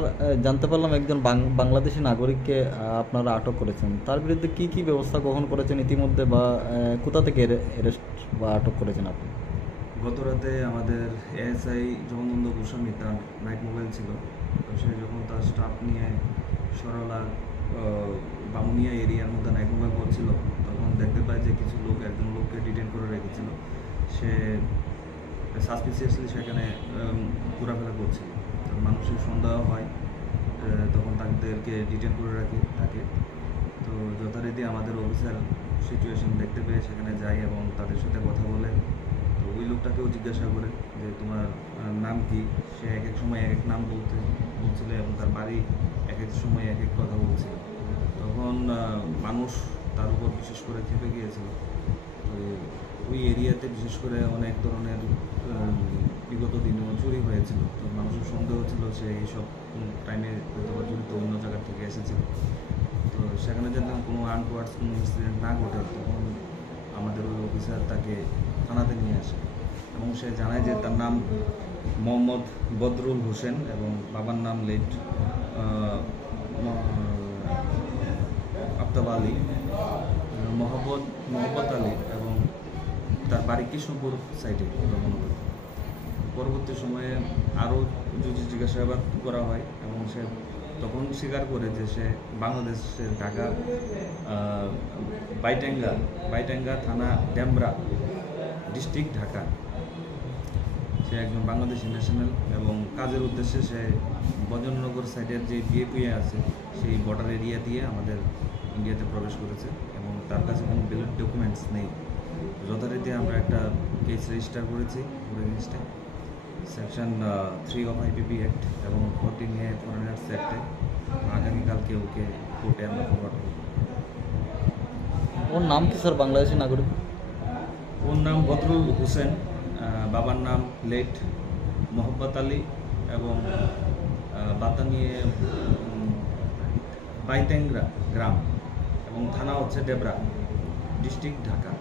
আর জানতে পারলাম একজন বাংলাদেশি নাগরিককে আপনারা আটক করেছেন। তার বিরুদ্ধে কি ব্যবস্থা গ্রহণ করেছেন ইতিমধ্যে, বা কোথা থেকে অ্যারেস্ট বা আটক করেছেন আপনি? গত রাতে আমাদের এএসআই জগনন্দ গোস্বামী, তার নাইট মোবাইল ছিল। তো সে যখন তার স্টাফ নিয়ে সরলা বামুনিয়া এরিয়ার মধ্যে নাইট মোবাইল করছিল, তখন দেখতে পায় যে কিছু লোক একজন লোককে ডিটেন করে রেখেছিল। সে সাসপিসিয়াসলি সেখানে ঘোরাফেরা করছিল। তো মানুষের সন্দেহ হয়, তখন তাদেরকে ডিটেন করে রাখি তাকে। তো যথারীতি আমাদের অফিসার সিচুয়েশন দেখতে পেয়ে সেখানে যায় এবং তাদের সাথে কথা বলে। তো ওই লোকটাকেও জিজ্ঞাসা করে যে তোমার নাম কি। সে এক এক সময় এক এক নাম বলছিল এবং তার বাড়ি এক এক সময় এক এক কথা বলছিল। তখন মানুষ তার উপর বিশেষ করে খেপে গিয়েছিল। তো ওই এরিয়াতে বিশেষ করে অনেক ধরনের বিগত দিনেও চুরি হয়েছিল। তো মানুষের সন্দেহ ছিল সে এইসব ক্রাইমে হয়তো জড়িত অন্য জায়গা থেকে এসেছিল। তো সেখানে যাতে কোনো আনওয়ার্ডস কোনো ইনসিডেন্ট না ঘটে, তখন আমাদের ওই অফিসার তাকে থানাতে নিয়ে আসে এবং সে জানায় যে তার নাম মোহাম্মদ বদরুল হোসেন এবং বাবার নাম লেট আফতাব আলী, মোহাম্মদ আলী, এবং তার বাড়ি কৃষ্ণপুর সাইডে রমনগর। পরবর্তী সময়ে আরও যদি জিজ্ঞাসাবাদ করা হয় এবং সে তখন স্বীকার করে যে সে বাংলাদেশের ঢাকা বাইটাঙ্গা থানা ডেমরা ডিস্ট্রিক্ট ঢাকা। সে একজন বাংলাদেশি ন্যাশনাল এবং কাজের উদ্দেশ্যে সে বজননগর সাইডের যে বিএপি আছে সেই বর্ডার এরিয়া দিয়ে আমাদের ইন্ডিয়াতে প্রবেশ করেছে এবং তার কাছে কোনো ভ্যালিড ডকুমেন্টস নেই। যথারীতি আমরা একটা কেস রেজিস্টার করেছি ওর এগেনস্টে, সেকশন 3 অফ আইপিপি অ্যাক্ট এবং 14A ফরেনার্স অ্যাক্টে। আগামীকালকে ওকে কোর্টে আমরা ফরওয়ার্ড করব। ওর নাম কি স্যার, বাংলাদেশি নাগরিক? ওর নাম বদরুল হোসেন, বাবার নাম লেট মোহাম্মদ আলী এবং বাতানিয়ে বাইতেঙ্গরা গ্রাম এবং থানা হচ্ছে ডেবরা ডিস্ট্রিক্ট ঢাকা।